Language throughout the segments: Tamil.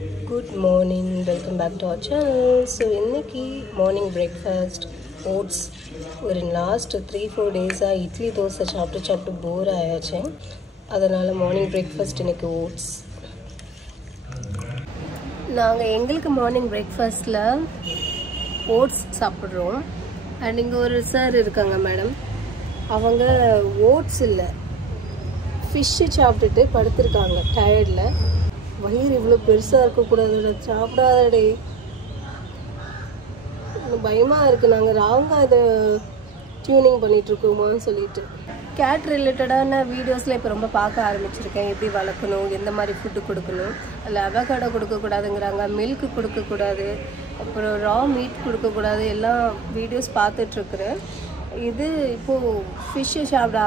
Good morning, welcome back to our channel. So இன்னைக்கு morning breakfast oats. ஒரு last 3-4 days இட்லி தோசை சாப்பிட்டு போர் ஆயாச்சு. அதனால morning breakfast இன்னைக்கு oats. நாங்க எங்களுக்கு morning breakfastல oats சாப்பிடுறோம். and இங்க ஒரு சார் இருக்காங்க மேடம். அவங்க oats இல்ல fish சாப்பிட்டுட்டு படுத்திருக்காங்க டயர்ட்ல. வயிறு இவ்வளோ பெருசாக இருக்கக்கூடாதுடா, சாப்பிடாதடே, பயமாக இருக்குது. நாங்கள் ராங்காக இதை டியூனிங் பண்ணிகிட்ருக்கோமான்னு சொல்லிட்டு கேட் ரிலேட்டடான வீடியோஸில் இப்போ ரொம்ப பார்க்க ஆரம்பிச்சிருக்கேன். எப்படி வளர்க்கணும், எந்த மாதிரி ஃபுட்டு கொடுக்கணும், அதில் அவகாடோ கொடுக்கக்கூடாதுங்கிறாங்க, மில்க்கு கொடுக்கக்கூடாது, அப்புறம் ரா மீட் கொடுக்கக்கூடாது, எல்லாம் வீடியோஸ் பார்த்துட்ருக்குறேன். இது இப்போது ஃபிஷ்ஷை சாப்பிட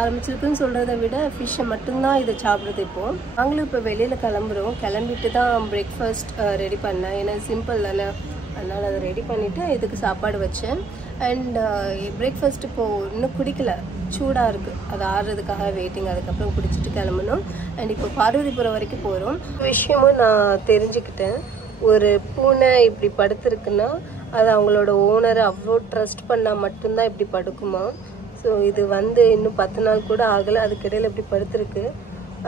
ஆரம்பிச்சிருக்குன்னு சொல்கிறத விட ஃபிஷ்ஷை மட்டும்தான் இதை சாப்பிட்றது. இப்போது நாங்களும் இப்போ வெளியில் கிளம்புறோம். கிளம்பிட்டு தான் பிரேக்ஃபாஸ்ட் ரெடி பண்ணேன். ஏன்னா சிம்பிள் தானே, அதனால் அதை ரெடி பண்ணிவிட்டு இதுக்கு சாப்பாடு வச்சேன். அண்ட் பிரேக்ஃபாஸ்ட் இப்போது இன்னும் குடிக்கல, சூடாக இருக்குது, அது ஆறுறதுக்காக வெயிட்டிங். அதுக்கப்புறம் குடிச்சிட்டு கிளம்பணும். அண்ட் இப்போ பார்வதிபுரம் வரைக்கும் போகிறோம். விஷயமும் நான் தெரிஞ்சுக்கிட்டேன். ஒரு பூனை இப்படி படுத்துருக்குன்னா அது அவங்களோட ஓனரை அவ்வளோ ட்ரஸ்ட் பண்ணால் மட்டும்தான் இப்படி படுக்குமா. ஸோ இது இன்னும் 10 நாள் கூட ஆகலை, அதுக்கிடையில் இப்படி படுத்துருக்கு.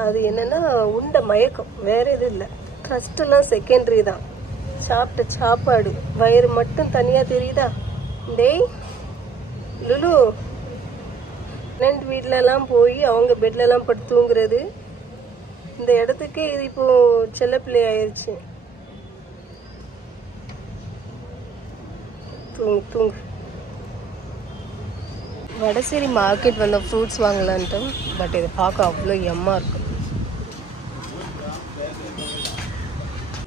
அது என்னென்னா உண்ட மயக்கம், வேறு எதுவும் இல்லை. ட்ரஸ்ட்டெல்லாம் செகண்டரி தான். சாப்பிட்ட சாப்பாடு வயிறு மட்டும் தனியாக தெரியுதா. டேய் லுலு, டெனண்ட் வீட்டிலலாம் போய் அவங்க பெட்லலாம் படுத்து தூங்குறது, இந்த இடத்துக்கே இது இப்போது செல்லப்பிள்ளை ஆயிடுச்சு. தூங்கு. வடசேரி மார்க்கெட் வந்த ஃப்ரூட்ஸ் வாங்கலான்ட்டு, பட் இதை பார்க்க அவ்வளோ எம்மாக இருக்கும்.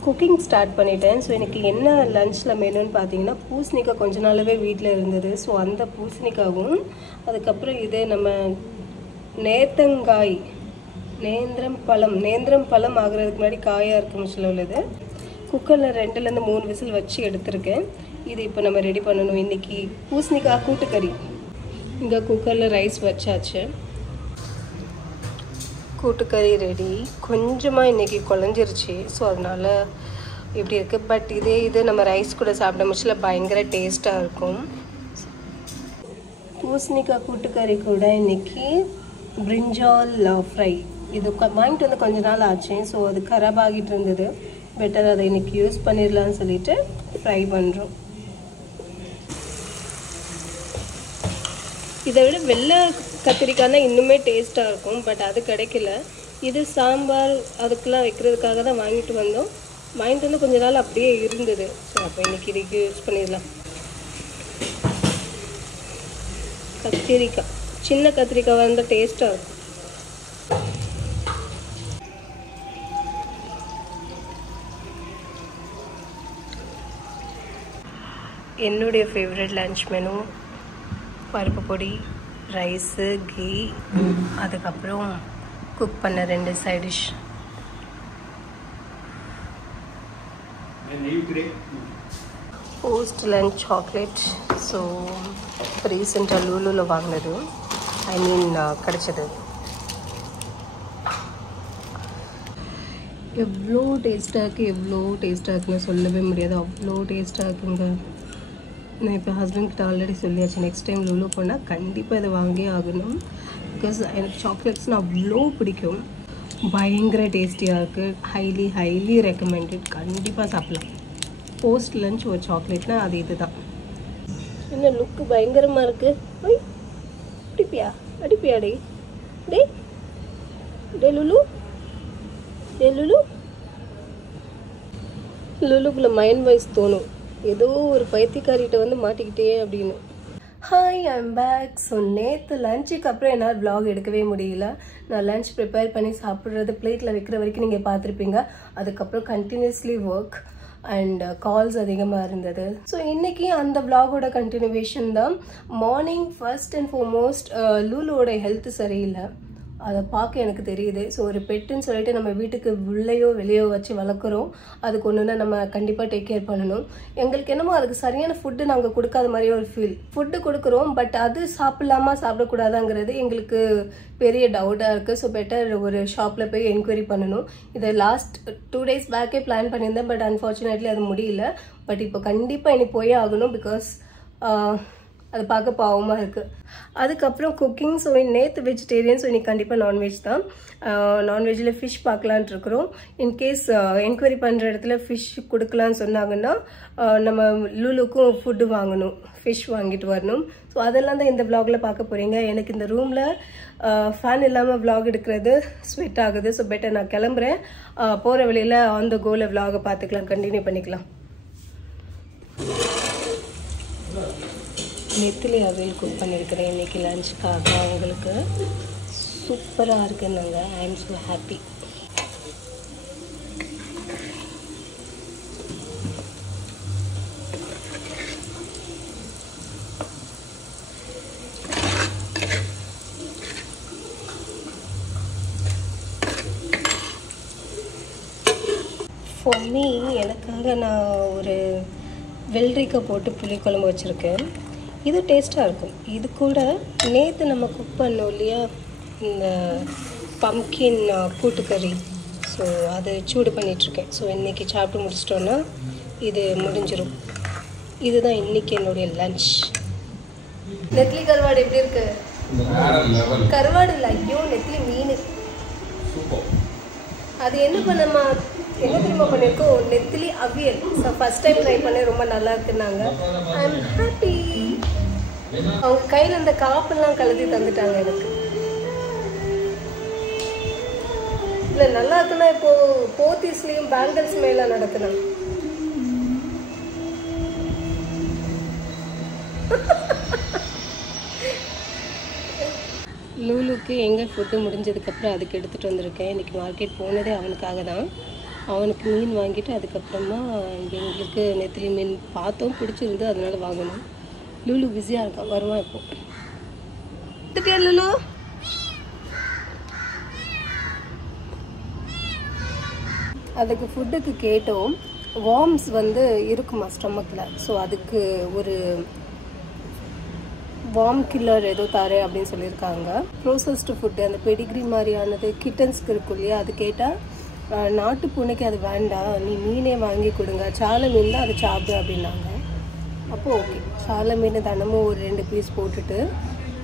குக்கிங் ஸ்டார்ட் பண்ணிட்டேன். ஸோ எனக்கு என்ன லஞ்சில் மெனுன்னு பார்த்தீங்கன்னா, பூசணிக்காய் கொஞ்ச நாளாகவே வீட்டில் இருந்தது. ஸோ அந்த பூசணிக்காவும், அதுக்கப்புறம் இது நம்ம நேந்திரம் பழம் ஆகுறதுக்கு முன்னாடி காயாக இருக்கும் சில உள்ளது. குக்கரில் 2-3 விசில் வச்சு எடுத்திருக்கேன். இது இப்போ நம்ம ரெடி பண்ணணும். இன்றைக்கி பூசணிக்காய் கூட்டுக்கறி. இங்கே குக்கரில் ரைஸ் வச்சாச்சு, கூட்டுக்கறி ரெடி. கொஞ்சமாக இன்றைக்கி குழஞ்சிருச்சு, ஸோ அதனால் இப்படி இருக்குது. பட் இது நம்ம ரைஸ் கூட சாப்பிட முடியல, பயங்கர டேஸ்ட்டாக இருக்கும். பூசணிக்காய் கூட்டுக்கறி கூட இன்றைக்கி பிரிஞ்சால் ஃப்ரை. இது வாங்கிட்டு கொஞ்ச நாள் ஆச்சு. ஸோ அது கராப் ஆகிட்டு இருந்தது. பெட்டர் அதை இன்றைக்கி யூஸ் பண்ணிடலான்னு சொல்லிட்டு ஃப்ரை பண்ணுறோம். இதை விட வெள்ளை கத்திரிக்காய்னா இன்னுமே டேஸ்ட்டாக இருக்கும், பட் அது கிடைக்கல. இது சாம்பார் அதுக்கெலாம் வைக்கிறதுக்காக தான் வாங்கிட்டு வந்தோம். வாங்கிட்டு வந்து கொஞ்ச நாள் அப்படியே இருந்தது. ஸோ அப்போ இன்றைக்கி இதுக்கு யூஸ் பண்ணிடலாம். கத்திரிக்காய் சின்ன கத்திரிக்காய் இருந்தால் டேஸ்ட்டாக இருக்கும். என்னுடைய ஃபேவரட் லன்ச் மெனு பருப்பு பொடி, ரைஸு, கீ, அதுக்கப்புறம் குக் பண்ண 2 side dish. Post lunch chocolate. So ரீசெண்டாக லூலூவில் வாங்கினது, கிடச்சது. எவ்வளோ டேஸ்ட்டாக இருக்குன்னு சொல்லவே முடியாது. அவ்வளோ டேஸ்ட்டாக இருக்குங்க. நான் இப்போ ஹஸ்பண்ட்கிட்ட ஆல்ரெடி சொல்லியாச்சு, நெக்ஸ்ட் டைம் லூலூ போனால் கண்டிப்பாக இதை வாங்கியே ஆகணும். பிகாஸ் எனக்கு சாக்லேட்ஸ்னால் அவ்வளோ பிடிக்கும். பயங்கர டேஸ்டியாக இருக்குது. Highly recommended. கண்டிப்பாக சாப்பிட்லாம். போஸ்ட் லன்ச் ஒரு சாக்லேட்னால் அது இது தான். என்ன லுக்கு பயங்கரமாக இருக்குது. ஓய் அடிப்பியா டே லுலுக்குள்ளே மைண்ட் வைஸ் தோணும், ஏதோ ஒரு பைத்தியக்காரிகிட்ட மாட்டிக்கிட்டே அப்படின்னு. Hi, I'm back. ஸோ நேற்று லஞ்சுக்கு அப்புறம் என்னால் vlog எடுக்கவே முடியல. நான் லஞ்ச் ப்ரிப்பேர் பண்ணி சாப்பிட்றது பிளேட்டில் வைக்கிற வரைக்கும் நீங்கள் பார்த்துருப்பீங்க. அதுக்கப்புறம் கண்டினியூஸ்லி ஒர்க் அண்ட் கால்ஸ் அதிகமாக இருந்தது. ஸோ இன்றைக்கி அந்த vlogோட கண்டினியூவேஷன் தான். மார்னிங் ஃபர்ஸ்ட் அண்ட் ஃபார்மோஸ்ட் லூலோட ஹெல்த் சரியில்லை. அதை பார்க்க எனக்கு தெரியுது. ஸோ ஒரு பெட்டுன்னு சொல்லிட்டு நம்ம வீட்டுக்கு உள்ளேயோ வெளியோ வச்சு வளர்க்குறோம், அதுக்கு ஒன்றுனா நம்ம கண்டிப்பாக டேக் கேர் பண்ணணும். எங்களுக்கு என்னமோ அதுக்கு சரியான ஃபுட்டு நாங்கள் கொடுக்காத மாதிரியே ஒரு ஃபீல். ஃபுட்டு கொடுக்குறோம், பட் அது சாப்பிடலாமா சாப்பிடக்கூடாதாங்கிறது எங்களுக்கு பெரிய டவுட்டாக இருக்குது. ஸோ பெட்டர் ஒரு ஷாப்பில் போய் என்கொயரி பண்ணணும். இதை லாஸ்ட் 2 days பேக்கே பிளான் பண்ணியிருந்தேன், பட் அன்ஃபார்ச்சுனேட்லி அது முடியல. பட் இப்போ கண்டிப்பாக இனி போயே ஆகணும், பிகாஸ் அது பார்க்க பாவமாக இருக்குது. அதுக்கப்புறம் குக்கிங். ஸோ நேற்று வெஜிடேரியன், ஸோ இன்னைக்கு கண்டிப்பாக நான்வெஜ் தான். நான்வெஜ்ஜில் ஃபிஷ் பார்க்கலான்ட்டு இருக்கிறோம். இன்கேஸ் என்கொயரி பண்ணுற இடத்துல ஃபிஷ் கொடுக்கலான்னு சொன்னாங்கன்னா நம்ம லூலுக்கும் ஃபுட்டு வாங்கணும், ஃபிஷ் வாங்கிட்டு வரணும். ஸோ அதெல்லாம் தான் இந்த விலாகில் பார்க்க போகிறீங்க. எனக்கு இந்த ரூமில் ஃபேன் இல்லாமல் விலாக் எடுக்கிறது ஸ்வெட் ஆகுது. ஸோ பெட்டர் நான் கிளம்புறேன். போகிற வழியில் ஆன் த கோவில் விலாகை பார்த்துக்கலாம், கண்டினியூ பண்ணிக்கலாம். நெத்திலி அவியல் குக் பண்ணியிருக்கிறேன் இன்றைக்கி லஞ்சுக்காக. அவங்களுக்கு சூப்பராக இருக்குன்னாங்க. I am so happy. For me, எனக்காக நான் ஒரு வெள்ளரிக்காய் போட்டு புளிக்குழம்பு வச்சுருக்கேன். இது டேஸ்ட்டாக இருக்கும். இது கூட நேற்று நம்ம குக் பண்ணோம் இல்லையா, இந்த பம்கின் கூட்டுக்கறி, ஸோ அது சூடு பண்ணிகிட்ருக்கேன். ஸோ இன்றைக்கி சாப்பிட்டு முடிச்சிட்டோன்னா இது முடிஞ்சிடும். இதுதான் இன்றைக்கி என்னுடைய லன்ச். நெத்திலி கருவாடு எப்படி இருக்கு? கருவாடு இல்லை, ஐயோ நெத்திலி மீன். அது என்ன பண்ணமா என்ன தெரியுமா பண்ணியிருக்கோம், நெத்திலி அவியல். ஸோ ஃபஸ்ட் டைம் ட்ரை பண்ண ரொம்ப நல்லா இருக்குன்னாங்க. I am happy. அவங்க கையில் அந்த காப்பெல்லாம் கலத்தி தந்துட்டாங்க எனக்கு. இல்லை நல்லா இருக்குன்னா இப்போது போத்தீஸ்லேயும் பேங்கிள்ஸ் மேலாம் நடக்கணும். லூலுக்கு எங்கே ஃபுட்டு முடிஞ்சதுக்கப்புறம் அதுக்கு எடுத்துகிட்டு வந்திருக்கேன். இன்றைக்கி மார்க்கெட் போனதே அவனுக்காக தான். அவனுக்கு மீன் வாங்கிட்டு அதுக்கப்புறமா எங்களுக்கு நெத்திலி மீன் பார்த்தோம், பிடிச்சிருந்து, அதனால வாங்கணும். லூலு பிஸியாக இருக்கான், வருவான் இப்போ. லூலு அதுக்கு ஃபுட்டுக்கு கேட்டோம். வார்ம்ஸ் வந்து இருக்குமா ஸ்டொமக்கில். ஸோ அதுக்கு ஒரு வார்ம் கில்லர் ஏதோ தரேன் அப்படின்னு சொல்லியிருக்காங்க. ப்ரோசஸ்டு ஃபுட்டு, அந்த பெடிகிரி மாதிரியானது கிட்டன்ஸ்க்கு இருக்கும் இல்லையா, அது கேட்டால் நாட்டு பூனைக்கு அது வேண்டாம், நீ மீனே வாங்கி கொடுங்க, சாலை மீன் தான் அதை சாப்பிடு அப்படின்னாங்க. அப்போது ஓகே, சாலை மீன் தினமும் ஒரு 2 பீஸ் போட்டுட்டு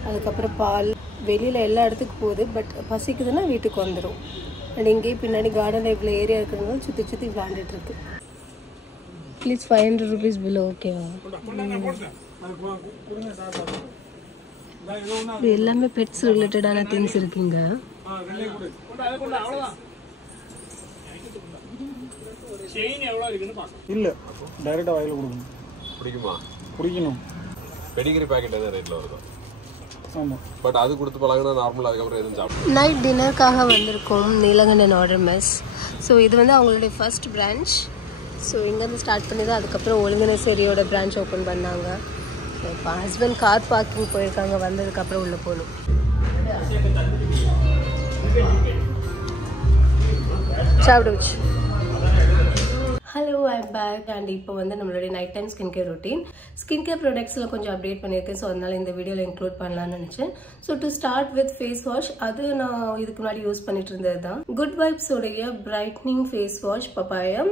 அதுக்கப்புறம் பால். வெளியில் எல்லா இடத்துக்கு போகுது, பட் பசிக்குதுன்னா வீட்டுக்கு வந்துடும். அண்ட் இங்கேயே பின்னாடி கார்டனில் இவ்வளோ ஏரியா இருக்கிறதுனால சுற்றி சுற்றி விளாண்டுட்டுருக்கு. ப்ளீஸ் 500 rupees பில்லோ, ஓகேவா? இது எல்லாமே பெட்ஸ் ரிலேட்டடான திங்ஸ் இருக்குங்க. இல்ல டைரக்டா வாயில கொடுக்கணும். பிடிக்குமா? குடிக்கணும். பெடிகிரி பாக்கெட் என்ன ரேட்ல வருது? ஆமா, பட் அது கொடுத்து பழகுனா நார்மலா அதுக்கப்புறம் எதுவும் சாப்பிடும். நைட் டின்னருக்காக வந்திருக்கோம் நீலகண்டன் ஆர்டர் மெஸ். ஸோ இது வந்து அவங்களுடைய ஃபர்ஸ்ட் பிரான்ச். ஸோ இங்கேருந்து ஸ்டார்ட் பண்ணி தான் அதுக்கப்புறம் ஒழுங்கினசேரியோட பிரான்ச் ஓப்பன் பண்ணாங்க. ஸோ இப்போ ஹஸ்பண்ட் கார் பார்க்கிங் போயிருக்காங்க, வந்ததுக்கப்புறம் உள்ளே போகணும். சாப்பிடுச்சு. Hello, I'm back. அண்ட் இப்போ வந்து நம்மளுடைய night time skin care routine, skin care ப்ராடக்ட்ஸில் கொஞ்சம் அப்டேட் பண்ணியிருக்கேன். ஸோ அதனால் இந்த வீடியோவில் இன்க்ளூட் பண்ணலான்னு நினச்சேன். So to start with face wash, அது நான் இதுக்கு முன்னாடி யூஸ் பண்ணிட்டு இருந்தது தான். குட் வைப்ஸோடைய brightening face wash papaya.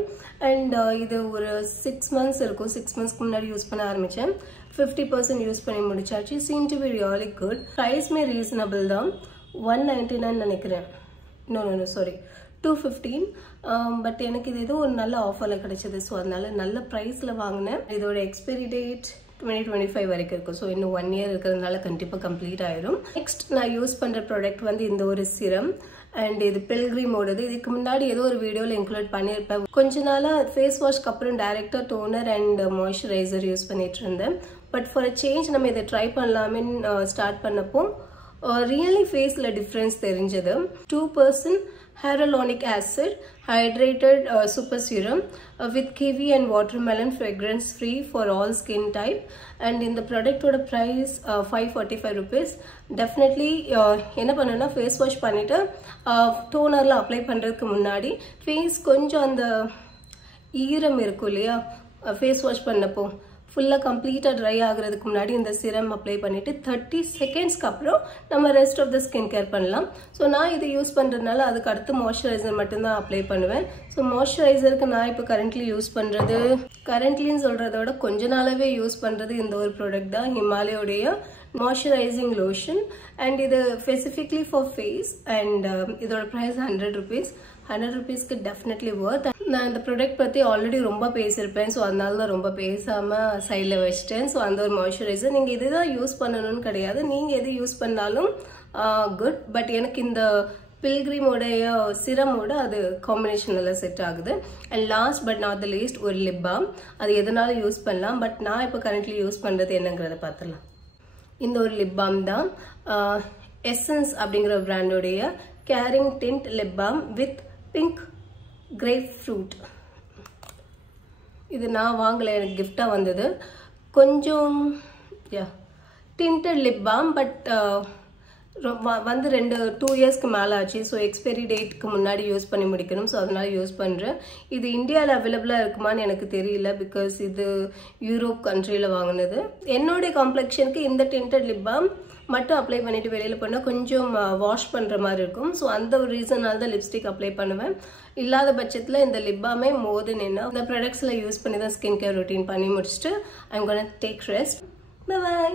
And இது ஒரு 6 months இருக்கும். 6 monthsக்கு முன்னாடி யூஸ் பண்ண ஆரம்பித்தேன். 50% யூஸ் பண்ணி முடிச்சாச்சு. Seem to be really good. ப்ரைஸ்மே ரீசனபிள் தான். 199 நினைக்கிறேன். No sorry, 215. பட் எனக்கு இது ஏதோ ஒரு நல்ல ஆஃபரில் கிடைச்சது. ஸோ அதனால நல்ல ப்ரைஸில் வாங்கினேன். இதோட எக்ஸ்பைரி டேட் 2025 வரைக்கும் இருக்கும். ஸோ இன்னும் 1 year இருக்கிறதுனால கண்டிப்பாக கம்ப்ளீட் ஆயிடும். நெக்ஸ்ட் நான் யூஸ் பண்ணுற ப்ராடக்ட் வந்து இந்த ஒரு சிரம். அண்ட் இது பில்கிரிமோடது. இதுக்கு முன்னாடி ஏதோ ஒரு வீடியோவில் இன்க்ளூட் பண்ணியிருப்பேன். கொஞ்ச நாளாக ஃபேஸ் வாஷ்க்கு அப்புறம் டைரெக்டாக டோனர் அண்ட் மாய்ஸ்சரைசர் யூஸ் பண்ணிட்டு இருந்தேன். பட் ஃபார் அ சேஞ்ச் நம்ம இதை ட்ரை பண்ணலாமேன்னு ஸ்டார்ட் பண்ணப்போ ரியலி ஃபேஸில் டிஃப்ரென்ஸ் தெரிஞ்சது. 2% hyaluronic acid hydrated super serum with kiwi and watermelon, fragrance free for all skin type. And in the product oda price 545 rupees. Definitely என்ன பண்ணனும்னா face wash பண்ணிட்டு tonerல apply பண்றதுக்கு முன்னாடி face கொஞ்சம் அந்த ஈரம் இருக்கும் இல்லையா face wash பண்ணப்போ ஃபுல்லா கம்ப்ளீட்டா ட்ரை ஆகிறதுக்கு முன்னாடி இந்த சீரம் அப்ளை பண்ணிட்டு 30 செகண்ட்ஸ்க்கு அப்புறம் நம்ம rest of the skin care பண்ணலாம். ஸோ நான் இது யூஸ் பண்றதுனால அதுக்கு அடுத்து மாய்ஸ்சரைசர் மட்டும் தான் அப்ளை பண்ணுவேன். ஸோ மாய்ஸ்சரைசருக்கு நான் இப்போ கரண்ட்லின்னு சொல்றத விட கொஞ்ச நாளாவே யூஸ் பண்றது இந்த ஒரு ப்ராடக்ட் தான், ஹிமாலயோடைய மாய்ஸ்சரைசிங் லோஷன். அண்ட் இது ஸ்பெசிஃபிக்லி ஃபார் ஃபேஸ். அண்ட் இதோட ப்ரைஸ் 100 rupees. 100 rupeesக்கு டெஃபினெட்லி வர்த். நான் இந்த ப்ராடக்ட் பற்றி ஆல்ரெடி ரொம்ப பேசியிருப்பேன். ஸோ அதனால தான் ரொம்ப பேசாமல் சைடில் வச்சிட்டேன். ஸோ அந்த ஒரு மாய்ஸ்சரைசர் நீங்கள் இதுதான் யூஸ் பண்ணணும்னு கிடையாது, நீங்கள் எது யூஸ் பண்ணாலும் குட். பட் எனக்கு இந்த பில்கிரிமோடைய சிரமோட அது காம்பினேஷனில் செட் ஆகுது. And last but not the least ஒரு லிப் பாம். அது எதனாலும் யூஸ் பண்ணலாம். பட் நான் இப்போ கரண்ட்லி யூஸ் பண்ணுறது என்னங்கிறத பார்த்துடலாம். இந்த ஒரு லிப் பாம் தான் எசன்ஸ் அப்படிங்கிற பிராண்டோடைய caring tint lip balm with pink grapefruit. இது நான் வாங்கலை, எனக்கு கிஃப்டாக வந்தது. கொஞ்சம் டிண்டட் லிப் பாம். பட் வந்து 2 இயர்ஸ்க்கு மேலே ஆச்சு. ஸோ எக்ஸ்பைரி டேட்டுக்கு முன்னாடி யூஸ் பண்ணி முடிக்கணும். ஸோ அதனால யூஸ் பண்ணுறேன். இது இந்தியாவில் அவைலபிளாக இருக்குமான்னு எனக்கு தெரியல, பிகாஸ் இது யூரோப் கண்ட்ரியில் வாங்கினது. என்னுடைய காம்ப்ளெக்ஷனுக்கு இந்த டிண்டட் லிப் பாம் மட்டும் அப்ளை பண்ணிட்டு வெளியில் போனால் கொஞ்சம் வாஷ் பண்ணுற மாதிரி இருக்கும். ஸோ அந்த ஒரு ரீசனால் தான் லிப்ஸ்டிக் அப்ளை பண்ணுவேன். இல்லாத பட்சத்தில் இந்த லிப் பாமே மோர் தென் என்ன இந்த ப்ராடக்ட்ஸில் யூஸ் பண்ணி தான் ஸ்கின் கேர் ரொட்டீன் பண்ணி முடிச்சுட்டு I'm gonna take rest. By.